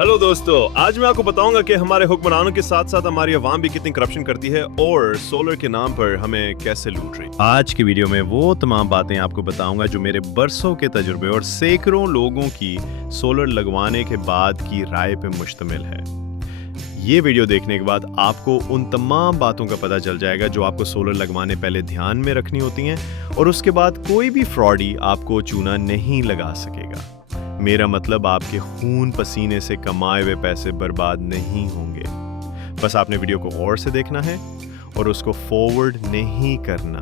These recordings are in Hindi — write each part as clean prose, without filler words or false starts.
हेलो दोस्तों, आज मैं आपको बताऊंगा कि हमारे हुक्मरानों के साथ साथ हमारी अवाम भी कितनी करप्शन करती है और सोलर के नाम पर हमें कैसे लूट रही। आज की वीडियो में वो तमाम बातें आपको बताऊंगा जो मेरे बरसों के तजुर्बे और सैकड़ों लोगों की सोलर लगवाने के बाद की राय पे मुश्तमिल है। ये वीडियो देखने के बाद आपको उन तमाम बातों का पता चल जाएगा जो आपको सोलर लगवाने पहले ध्यान में रखनी होती हैं और उसके बाद कोई भी फ्रॉडी आपको चूना नहीं लगा सकेगा। मेरा मतलब आपके खून पसीने से कमाए हुए पैसे बर्बाद नहीं होंगे। बस आपने वीडियो को गौर से देखना है और उसको फॉरवर्ड नहीं करना।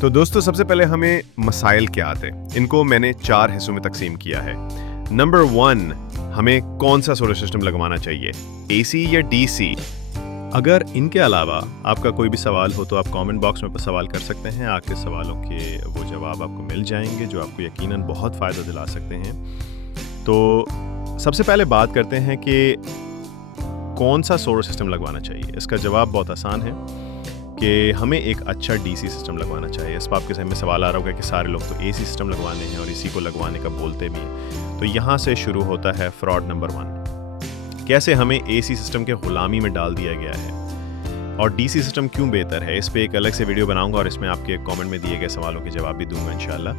तो दोस्तों, सबसे पहले हमें मसाइल क्या आते हैं, इनको मैंने 4 हिस्सों में तकसीम किया है। नंबर 1, हमें कौन सा सोलर सिस्टम लगवाना चाहिए, AC या DC। अगर इनके अलावा आपका कोई भी सवाल हो तो आप कमेंट बॉक्स में सवाल कर सकते हैं। आपके सवालों के वो जवाब आपको मिल जाएंगे जो आपको यकीनन बहुत फ़ायदा दिला सकते हैं। तो सबसे पहले बात करते हैं कि कौन सा सोलर सिस्टम लगवाना चाहिए। इसका जवाब बहुत आसान है कि हमें एक अच्छा DC सिस्टम लगवाना चाहिए। इस बात के समय में सवाल आ रहा होगा कि सारे लोग तो AC सिस्टम लगवाने हैं और इसी को लगवाने का बोलते भी हैं। तो यहाँ से शुरू होता है फ्रॉड नंबर 1। कैसे हमें AC सिस्टम के गुलामी में डाल दिया गया है और DC सिस्टम क्यों बेहतर है, इस पर एक अलग से वीडियो बनाऊंगा और इसमें आपके कमेंट में दिए गए सवालों के जवाब भी दूंगा इंशाल्लाह।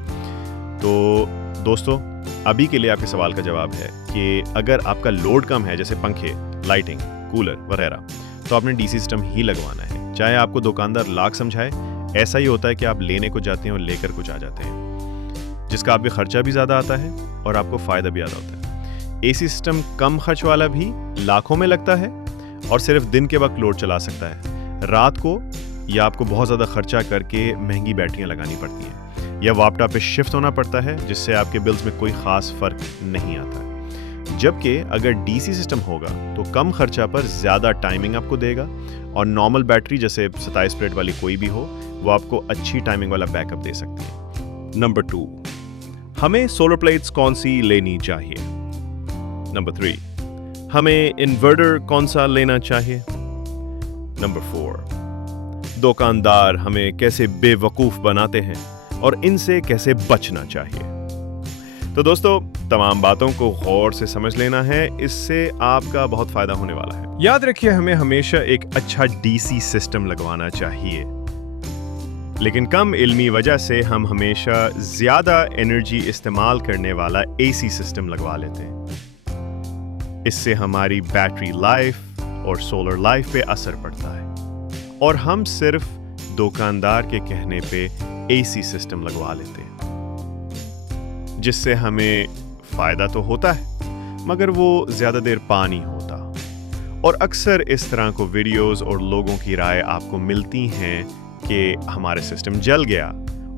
तो दोस्तों, अभी के लिए आपके सवाल का जवाब है कि अगर आपका लोड कम है, जैसे पंखे, लाइटिंग, कूलर वगैरह, तो आपने DC सिस्टम ही लगवाना है। चाहे आपको दुकानदार लाख समझाए, ऐसा ही होता है कि आप लेने को जाते हैं और लेकर कुछ आ जाते हैं, जिसका आपका खर्चा भी ज़्यादा आता है और आपको फ़ायदा भी ज़्यादा होता है। AC सिस्टम कम खर्च वाला भी लाखों में लगता है और सिर्फ दिन के वक्त लोड चला सकता है। रात को या आपको बहुत ज़्यादा खर्चा करके महंगी बैटरियाँ लगानी पड़ती हैं या वापटा पे शिफ्ट होना पड़ता है, जिससे आपके बिल्स में कोई ख़ास फ़र्क नहीं आता है। जबकि अगर DC सिस्टम होगा तो कम खर्चा पर ज़्यादा टाइमिंग आपको देगा और नॉर्मल बैटरी जैसे 27 प्लेट वाली कोई भी हो, वो आपको अच्छी टाइमिंग वाला बैकअप दे सकती है। नंबर 2, हमें सोलर प्लेट्स कौन सी लेनी चाहिए। नंबर 3, हमें इन्वर्टर कौन सा लेना चाहिए। नंबर 4, दुकानदार हमें कैसे बेवकूफ़ बनाते हैं और इनसे कैसे बचना चाहिए। तो दोस्तों, तमाम बातों को गौर से समझ लेना है, इससे आपका बहुत फायदा होने वाला है। याद रखिए, हमें हमेशा एक अच्छा DC सिस्टम लगवाना चाहिए, लेकिन कम इल्मी वजह से हम हमेशा ज्यादा एनर्जी इस्तेमाल करने वाला AC सिस्टम लगवा लेते हैं। इससे हमारी बैटरी लाइफ और सोलर लाइफ पे असर पड़ता है और हम सिर्फ दुकानदार के कहने पे AC सिस्टम लगवा लेते हैं, जिससे हमें फ़ायदा तो होता है मगर वो ज़्यादा देर पा नहीं होता। और अक्सर इस तरह को वीडियोस और लोगों की राय आपको मिलती हैं कि हमारे सिस्टम जल गया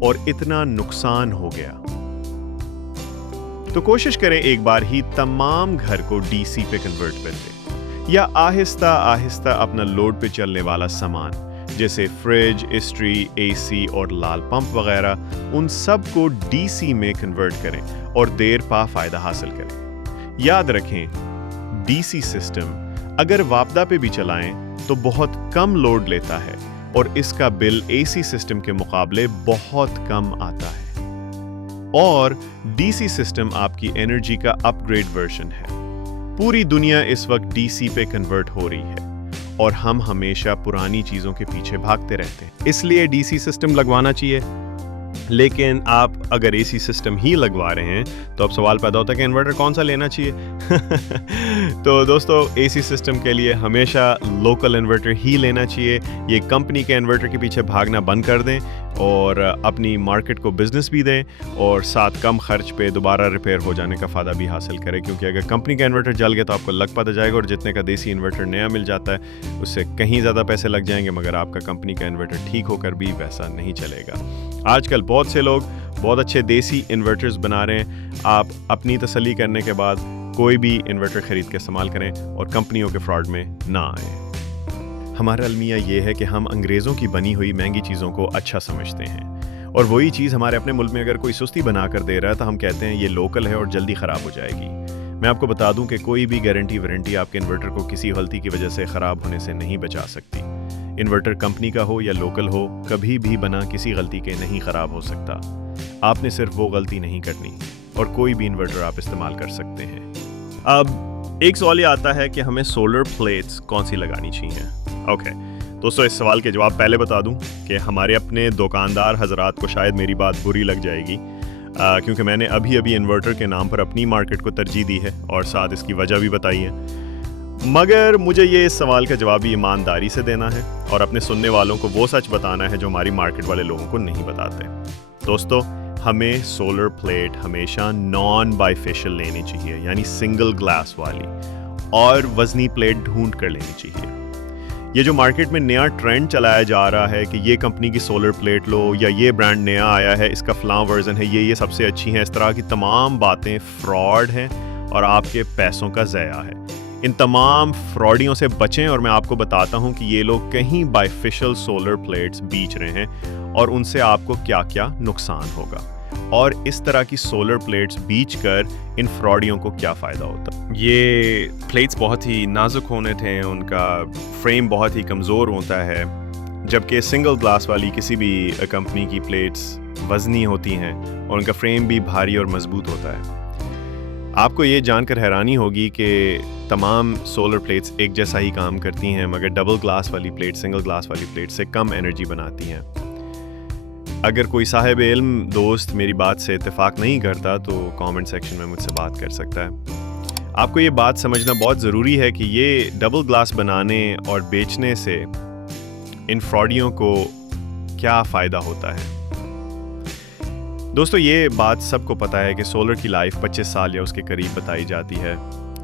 और इतना नुकसान हो गया। तो कोशिश करें एक बार ही तमाम घर को DC पे कन्वर्ट कर दें या आहिस्ता आहिस्ता अपना लोड पे चलने वाला सामान जैसे फ्रिज, इस्त्री, AC और लाल पंप वगैरह, उन सब को DC में कन्वर्ट करें और देर पा फायदा हासिल करें। याद रखें, DC सिस्टम अगर वापदा पे भी चलाएं तो बहुत कम लोड लेता है और इसका बिल AC सिस्टम के मुकाबले बहुत कम आता है। और DC सिस्टम आपकी एनर्जी का अपग्रेड वर्जन है। पूरी दुनिया इस वक्त DC पे कन्वर्ट हो रही है और हम हमेशा पुरानी चीज़ों के पीछे भागते रहते हैं। इसलिए DC सिस्टम लगवाना चाहिए। लेकिन आप अगर AC सिस्टम ही लगवा रहे हैं तो अब सवाल पैदा होता है कि इन्वर्टर कौन सा लेना चाहिए। तो दोस्तों, AC सिस्टम के लिए हमेशा लोकल इन्वर्टर ही लेना चाहिए। ये कंपनी के इन्वर्टर के पीछे भागना बंद कर दें और अपनी मार्केट को बिजनेस भी दें और साथ कम खर्च पे दोबारा रिपेयर हो जाने का फ़ायदा भी हासिल करें, क्योंकि अगर कंपनी का इन्वर्टर जल गया तो आपको लग पता जाएगा और जितने का देसी इन्वर्टर नया मिल जाता है उससे कहीं ज़्यादा पैसे लग जाएंगे, मगर आपका कंपनी का इन्वर्टर ठीक होकर भी वैसा नहीं चलेगा। आजकल बहुत से लोग बहुत अच्छे देसी इन्वर्टर्स बना रहे हैं। आप अपनी तसल्ली करने के बाद कोई भी इन्वर्टर खरीद के इस्तेमाल करें और कंपनियों के फ्रॉड में ना आए। हमारा अलमिया ये है कि हम अंग्रेज़ों की बनी हुई महंगी चीज़ों को अच्छा समझते हैं और वही चीज़ हमारे अपने मुल्क में अगर कोई सुस्ती बना कर दे रहा है तो हम कहते हैं ये लोकल है और जल्दी ख़राब हो जाएगी। मैं आपको बता दूं कि कोई भी गारंटी वारंटी आपके इन्वर्टर को किसी गलती की वजह से ख़राब होने से नहीं बचा सकती। इन्वर्टर कंपनी का हो या लोकल हो, कभी भी बना किसी गलती के नहीं ख़राब हो सकता। आपने सिर्फ वो गलती नहीं करनी और कोई भी इन्वर्टर आप इस्तेमाल कर सकते हैं। अब एक सवाल ये आता है कि हमें सोलर प्लेट्स कौन सी लगानी चाहिए। ओके दोस्तों, इस सवाल के जवाब पहले बता दूं कि हमारे अपने दुकानदार हजरात को शायद मेरी बात बुरी लग जाएगी, क्योंकि मैंने अभी इन्वर्टर के नाम पर अपनी मार्केट को तरजीह दी है और साथ इसकी वजह भी बताई है। मगर मुझे ये इस सवाल का जवाब भी ईमानदारी से देना है और अपने सुनने वालों को वो सच बताना है जो हमारी मार्केट वाले लोगों को नहीं बताते। दोस्तों, हमें सोलर प्लेट हमेशा नॉन बाइफेशियल लेनी चाहिए, यानी सिंगल ग्लास वाली, और वजनी प्लेट ढूंढ कर लेनी चाहिए। ये जो मार्केट में नया ट्रेंड चलाया जा रहा है कि ये कंपनी की सोलर प्लेट लो या ये ब्रांड नया आया है, इसका फलां वर्जन है, ये सबसे अच्छी हैं, इस तरह की तमाम बातें फ्रॉड हैं और आपके पैसों का ज़या है। इन तमाम फ्रॉडियों से बचें और मैं आपको बताता हूं कि ये लोग कहीं बाइफेशियल सोलर प्लेट्स बेच रहे हैं और उनसे आपको क्या क्या नुकसान होगा और इस तरह की सोलर प्लेट्स बेच कर इन फ्रॉडियों को क्या फ़ायदा होता है। ये प्लेट्स बहुत ही नाजुक होने थे, उनका फ्रेम बहुत ही कमज़ोर होता है, जबकि सिंगल ग्लास वाली किसी भी कंपनी की प्लेट्स वज़नी होती हैं और उनका फ्रेम भी भारी और मज़बूत होता है। आपको ये जानकर हैरानी होगी कि तमाम सोलर प्लेट्स एक जैसा ही काम करती हैं, मगर डबल ग्लास वाली प्लेट सिंगल ग्लास वाली प्लेट से कम एनर्जी बनाती हैं। अगर कोई साहिब इल्म दोस्त मेरी बात से इत्तेफाक नहीं करता तो कमेंट सेक्शन में मुझसे बात कर सकता है। आपको ये बात समझना बहुत ज़रूरी है कि ये डबल ग्लास बनाने और बेचने से इन फ्रॉडियों को क्या फ़ायदा होता है। दोस्तों, ये बात सबको पता है कि सोलर की लाइफ 25 साल या उसके करीब बताई जाती है।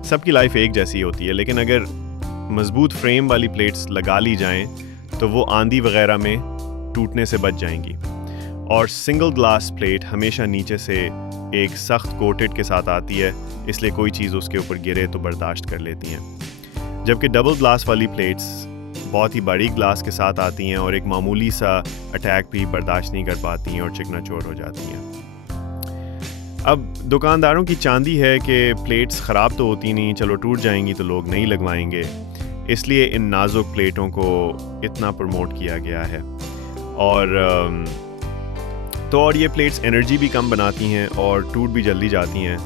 सबकी लाइफ एक जैसी होती है, लेकिन अगर मजबूत फ्रेम वाली प्लेट्स लगा ली जाएं तो वो आंधी वगैरह में टूटने से बच जाएंगी। और सिंगल ग्लास प्लेट हमेशा नीचे से एक सख्त कोटेड के साथ आती है, इसलिए कोई चीज़ उसके ऊपर गिरे तो बर्दाश्त कर लेती हैं। जबकि डबल ग्लास वाली प्लेट्स बहुत ही बड़ी ग्लास के साथ आती हैं और एक मामूली सा अटैक भी बर्दाश्त नहीं कर पाती हैं और चिकनाचोर हो जाती हैं। अब दुकानदारों की चांदी है कि प्लेट्स ख़राब तो होती नहीं, चलो टूट जाएंगी तो लोग नहीं लगवाएंगे, इसलिए इन नाजुक प्लेटों को इतना प्रमोट किया गया है। और ये प्लेट्स एनर्जी भी कम बनाती हैं और टूट भी जल्दी जाती हैं।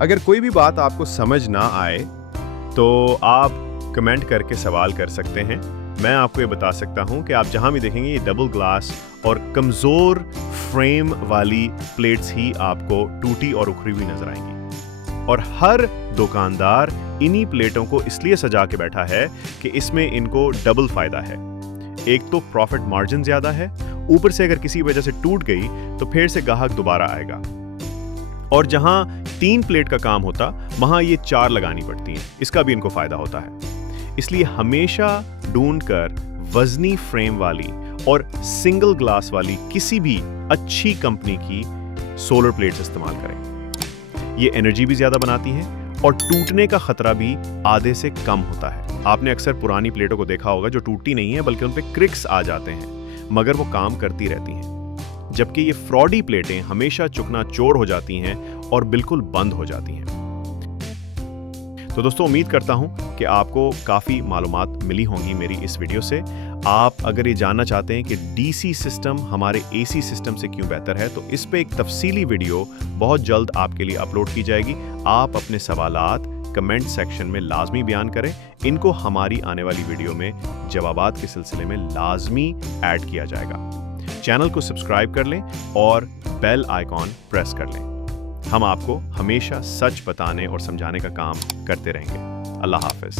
अगर कोई भी बात आपको समझ ना आए तो आप कमेंट करके सवाल कर सकते हैं। मैं आपको ये बता सकता हूं कि आप जहां भी देखेंगे ये डबल ग्लास और कमज़ोर फ्रेम वाली प्लेट्स ही आपको टूटी और उखड़ी हुई नजर आएंगी। और हर दुकानदार इन्हीं प्लेटों को इसलिए सजा के बैठा है कि इसमें इनको डबल फ़ायदा है। एक तो प्रॉफिट मार्जिन ज़्यादा है, ऊपर से अगर किसी वजह से टूट गई तो फिर से ग्राहक दोबारा आएगा। और जहां 3 प्लेट का काम होता वहां ये 4 लगानी पड़ती हैं, इसका भी इनको फ़ायदा होता है। इसलिए हमेशा ढूंढकर वजनी फ्रेम वाली और सिंगल ग्लास वाली किसी भी अच्छी कंपनी की सोलर प्लेट्स इस्तेमाल करें। ये एनर्जी भी ज़्यादा बनाती हैं और टूटने का खतरा भी आधे से कम होता है। आपने अक्सर पुरानी प्लेटों को देखा होगा जो टूटती नहीं है बल्कि उन पे क्रिक्स आ जाते हैं, मगर वो काम करती रहती हैं। जबकि ये फ्रॉडी प्लेटें हमेशा चकनाचूर हो जाती हैं और बिल्कुल बंद हो जाती हैं। तो दोस्तों, उम्मीद करता हूं कि आपको काफ़ी मालूमात मिली होंगी मेरी इस वीडियो से। आप अगर ये जानना चाहते हैं कि डीसी सिस्टम हमारे एसी सिस्टम से क्यों बेहतर है, तो इस पे एक तफसीली वीडियो बहुत जल्द आपके लिए अपलोड की जाएगी। आप अपने सवालात कमेंट सेक्शन में लाजमी बयान करें, इनको हमारी आने वाली वीडियो में जवाबात के सिलसिले में लाजमी ऐड किया जाएगा। चैनल को सब्सक्राइब कर लें और बेल आइकॉन प्रेस कर लें। हम आपको हमेशा सच बताने और समझाने का काम करते रहेंगे। अल्लाह हाफिज।